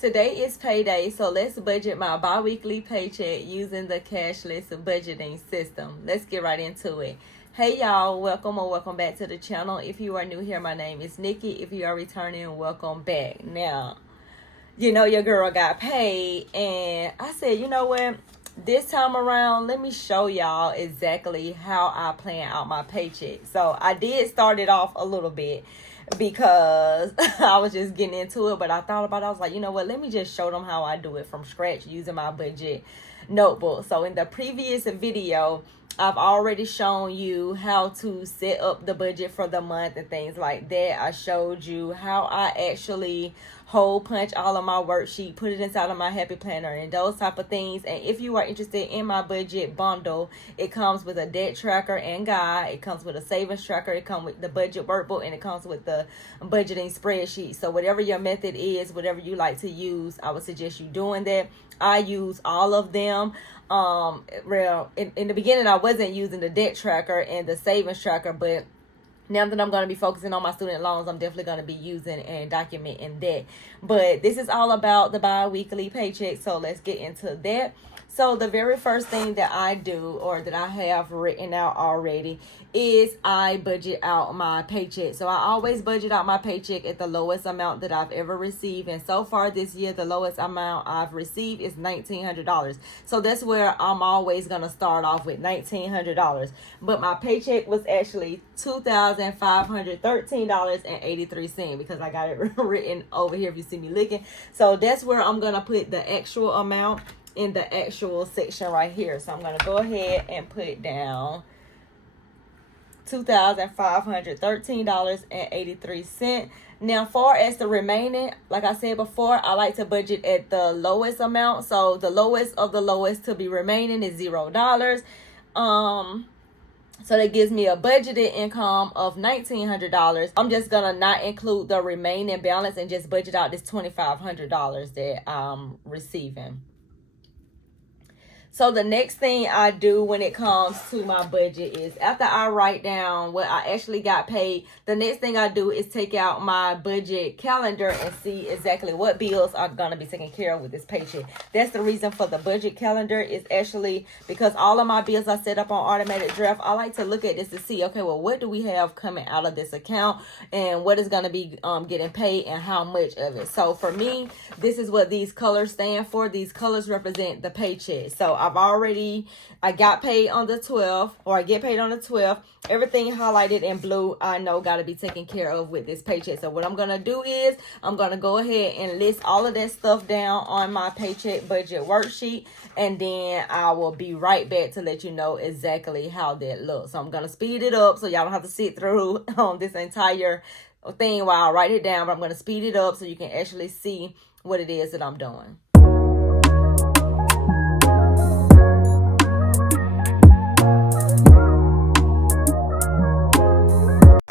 Today is payday, so let's budget my biweekly paycheck using the cashless budgeting system. Let's get right into it. Hey y'all, welcome back to the channel. If you are new here, my name is Nikki. If you are returning, welcome back. Now, you know your girl got paid, and I said, you know what? This time around, let me show y'all exactly how I plan out my paycheck. So I did start it off a little bit because I was just getting into it, but I thought about it. I was like, you know what, let me just show them how I do it from scratch using my budget notebook. So in the previous video, I've already shown you how to set up the budget for the month and things like that. I showed you how I actually hole punch all of my worksheet, put it inside of my happy planner and those type of things. And if you are interested in my budget bundle, it comes with a debt tracker and guide. It comes with a savings tracker. It comes with the budget workbook, and it comes with the budgeting spreadsheet. So whatever your method is, whatever you like to use, I would suggest you doing that. I use all of them. In the beginning, I wasn't using the debt tracker and the savings tracker, but now that I'm going to be focusing on my student loans, I'm definitely going to be using and documenting that. But this is all about the bi-weekly paycheck, so let's get into that. So the very first thing that I do, or that I have written out already, is I budget out my paycheck. So I always budget out my paycheck at the lowest amount that I've ever received. And so far this year, the lowest amount I've received is $1,900. So that's where I'm always going to start off with, $1,900. But my paycheck was actually $2,513.83 because I got it written over here if you see me looking. So that's where I'm going to put the actual amount in the actual section right here. So I'm going to go ahead and put down $2,513.83. Now, far as the remaining, like I said before, I like to budget at the lowest amount. So the lowest of the lowest to be remaining is $0. So that gives me a budgeted income of $1,900. I'm just gonna not include the remaining balance and just budget out this $2,500 that I'm receiving. So the next thing I do when it comes to my budget is, after I write down what I actually got paid, the next thing I do is take out my budget calendar and see exactly what bills are going to be taken care of with this paycheck. That's the reason for the budget calendar, is actually because all of my bills are set up on automated draft. I like to look at this to see, okay, well, what do we have coming out of this account and what is going to be getting paid and how much of it. So for me, this is what these colors stand for. These colors represent the paycheck. So I got paid on the 12th, or I get paid on the 12th. Everything highlighted in blue, I know got to be taken care of with this paycheck. So what I'm going to do is I'm going to go ahead and list all of that stuff down on my paycheck budget worksheet. And then I will be right back to let you know exactly how that looks. So I'm going to speed it up so y'all don't have to sit through this entire thing while I write it down. But I'm going to speed it up so you can actually see what it is that I'm doing.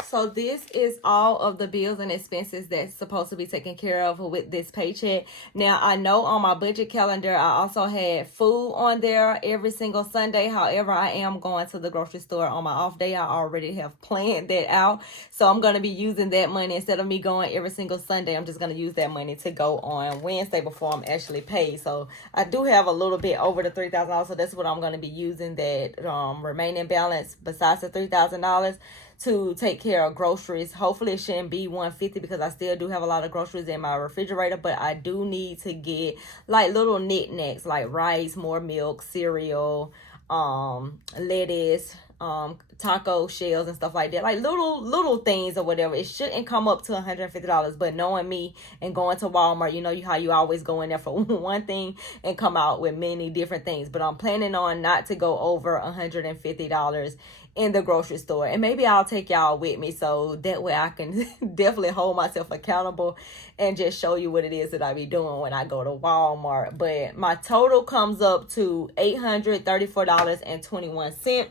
So this is all of the bills and expenses that's supposed to be taken care of with this paycheck. Now, I know on my budget calendar, I also had food on there every single Sunday. However, I am going to the grocery store on my off day. I already have planned that out. So I'm going to be using that money. Instead of me going every single Sunday, I'm just going to use that money to go on Wednesday before I'm actually paid. So I do have a little bit over the $3,000. So that's what I'm going to be using, that remaining balance besides the $3,000 to take care of groceries. Hopefully it shouldn't be $150 because I still do have a lot of groceries in my refrigerator, but I do need to get like little knickknacks like rice, more milk, cereal, lettuce, taco shells and stuff like that, like little things or whatever. It shouldn't come up to $150, but knowing me and going to Walmart, you know how you always go in there for one thing and come out with many different things. But I'm planning on not to go over $150 in the grocery store, and maybe I'll take y'all with me so that way I can definitely hold myself accountable and just show you what it is that I be doing when I go to Walmart. But my total comes up to $834.21.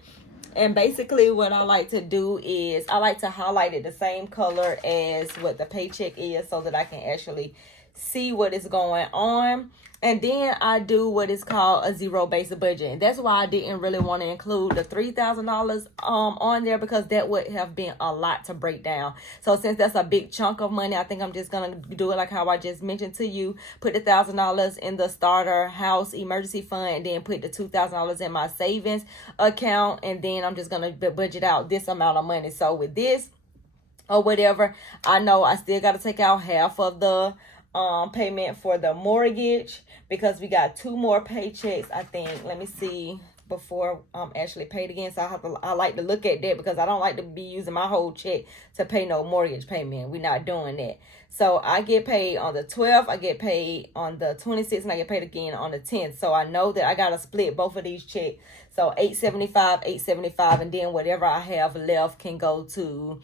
And basically what I like to do is I like to highlight it the same color as what the paycheck is so that I can actually see what is going on. And then I do what is called a zero-based budget. And that's why I didn't really want to include the $3,000 on there, because that would have been a lot to break down. So since that's a big chunk of money, I think I'm just going to do it like how I just mentioned to you. Put the $1,000 in the starter house emergency fund, and then put the $2,000 in my savings account. And then I'm just going to budget out this amount of money. So with this or whatever, I know I still got to take out half of the payment for the mortgage, because we got 2 more paychecks, I think. Let me see, before I'm actually paid again. So I like to look at that, because I don't like to be using my whole check to pay no mortgage payment. We're not doing that. So I get paid on the 12th, I get paid on the 26th, and I get paid again on the 10th. So I know that I gotta split both of these checks. So $875, and then whatever I have left can go to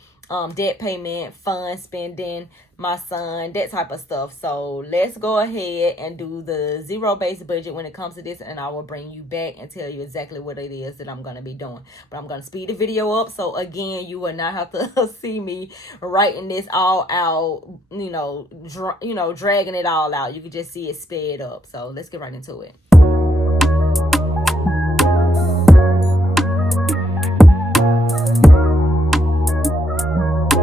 debt payment, fund spending, my son, that type of stuff. So let's go ahead and do the zero-based budget when it comes to this, and I will bring you back and tell you exactly what it is that I'm going to be doing. But I'm going to speed the video up, so again, you will not have to see me writing this all out, dragging it all out. You can just see it sped up. So let's get right into it.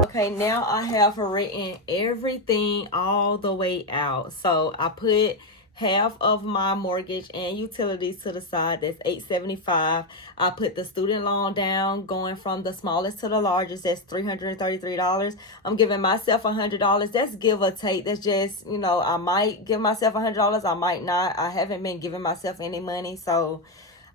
Okay, now I have written everything all the way out. So I put half of my mortgage and utilities to the side. That's $875. I put the student loan down, going from the smallest to the largest. That's $333. I'm giving myself $100. That's give or take. That's just, I might give myself $100. I might not. I haven't been giving myself any money, so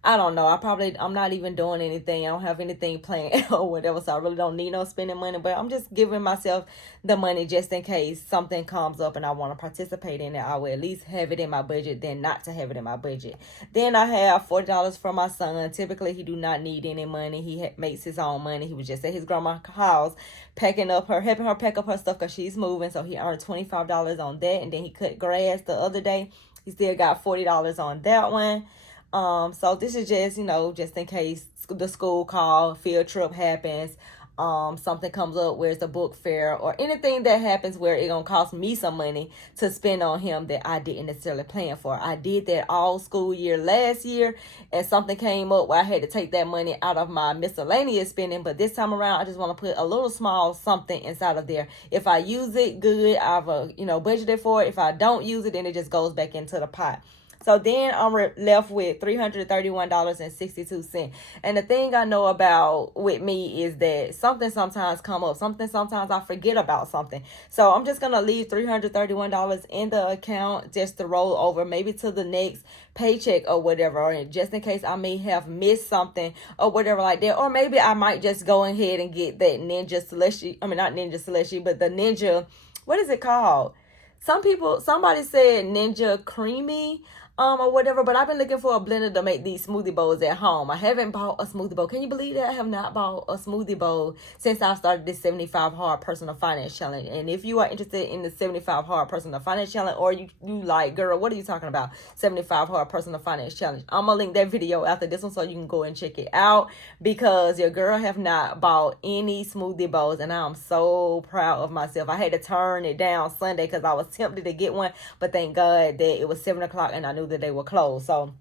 I don't know. I'm not even doing anything. I don't have anything planned or whatever, so I really don't need no spending money. But I'm just giving myself the money just in case something comes up and I want to participate in it. I will at least have it in my budget than not to have it in my budget. Then I have $40 for my son. Typically, he do not need any money. He makes his own money. He was just at his grandma's house helping her pack up her stuff because she's moving. So he earned $25 on that. And then he cut grass the other day. He still got $40 on that one. So this is just, just in case the school call, field trip happens, something comes up where it's a book fair or anything that happens where it gonna cost me some money to spend on him that I didn't necessarily plan for. I did that all school year last year, and something came up where I had to take that money out of my miscellaneous spending. But this time around, I just want to put a little small something inside of there. If I use it, good, I've budgeted for it. If I don't use it, then it just goes back into the pot. So then I'm left with $331.62. And the thing I know about with me is that something sometimes come up. Sometimes I forget about something. So I'm just going to leave $331 in the account just to roll over maybe to the next paycheck or whatever. Or just in case I may have missed something or whatever like that. Or maybe I might just go ahead and get that Ninja Celestial. I mean, not Ninja Celestial, but the Ninja, what is it called? Somebody said Ninja Creamy. Or whatever, but I've been looking for a blender to make these smoothie bowls at home. I haven't bought a smoothie bowl. Can you believe that? I have not bought a smoothie bowl since I started this 75 Hard Personal Finance Challenge. And if you are interested in the 75 Hard Personal Finance Challenge, or you like, girl, what are you talking about? 75 Hard Personal Finance Challenge. I'm going to link that video after this one so you can go and check it out, because your girl have not bought any smoothie bowls, and I'm so proud of myself. I had to turn it down Sunday because I was tempted to get one, but thank God that it was 7 o'clock and I knew that they were closed. So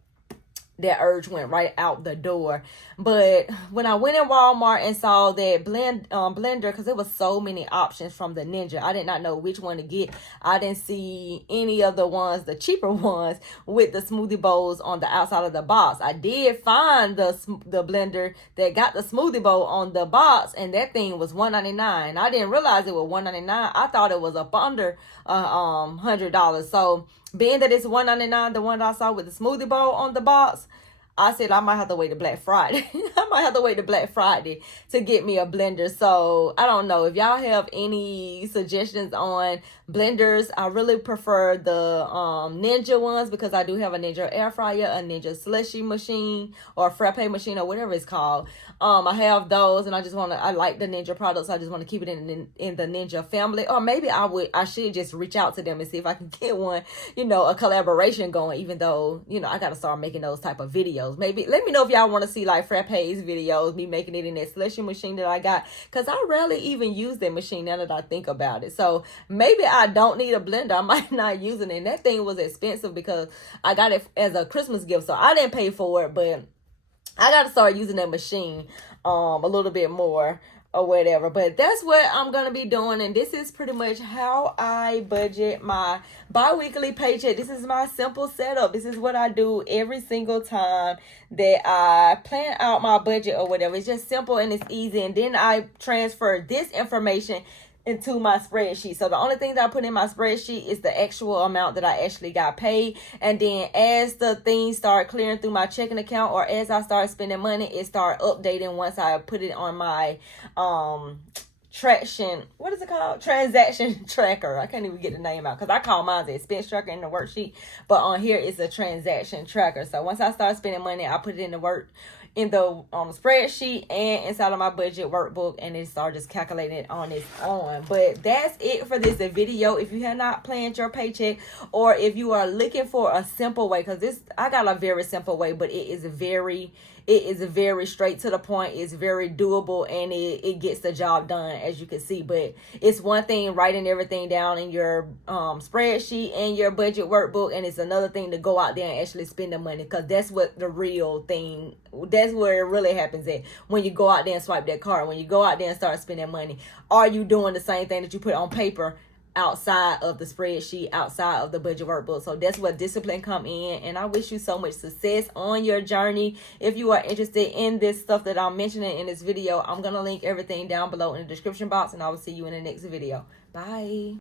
that urge went right out the door. But when I went in Walmart and saw that blender, because there was so many options from the Ninja, I did not know which one to get. I didn't see any of the ones, the cheaper ones, with the smoothie bowls on the outside of the box. I did find the blender that got the smoothie bowl on the box, and that thing was $199. I didn't realize it was $199. I thought it was up under $100. So being that it's $199, the one that I saw with the smoothie bowl on the box, I said I might have to wait to Black Friday. I might have to wait to Black Friday to get me a blender. So I don't know if y'all have any suggestions on blenders. I really prefer the Ninja ones, because I do have a Ninja air fryer, a Ninja slushy machine, or a frappe machine, or whatever it's called. I have those, and I like the Ninja products. So I just want to keep it in the Ninja family. Or maybe I should just reach out to them and see if I can get one, a collaboration going, even though, I got to start making those type of videos. videos. Maybe let me know if y'all want to see like Frappe's videos, me making it in that slushy machine that I got, because I rarely even use that machine now that I think about it. So maybe I don't need a blender. I might not use it. And that thing was expensive because I got it as a Christmas gift, so I didn't pay for it, but I got to start using that machine a little bit more or whatever. But that's what I'm going to be doing. And this is pretty much how I budget my bi-weekly paycheck. This is my simple setup. This is what I do every single time that I plan out my budget or whatever. It's just simple and it's easy. And then I transfer this information into my spreadsheet. So the only thing that I put in my spreadsheet is the actual amount that I actually got paid. And then as the things start clearing through my checking account, or as I start spending money, it start updating once I put it on my transaction tracker. I can't even get the name out because I call mine the expense tracker in the worksheet, but on here it's a transaction tracker. So once I start spending money, I put it in the spreadsheet and inside of my budget workbook, and it start just calculating it on its own. But that's it for this video. If you have not planned your paycheck, or if you are looking for a simple way, because I got a very simple way, but it is very straight to the point. It's very doable, and it gets the job done, as you can see. But it's one thing writing everything down in your spreadsheet and your budget workbook, and it's another thing to go out there and actually spend the money, because that's what the real thing, that's where it really happens at. When you go out there and swipe that card, when you go out there and start spending money, are you doing the same thing that you put on paper outside of the spreadsheet, outside of the budget workbook? So that's where discipline come in. And I wish you so much success on your journey. If you are interested in this stuff that I'm mentioning in this video, I'm gonna link everything down below in the description box, and I will see you in the next video. Bye.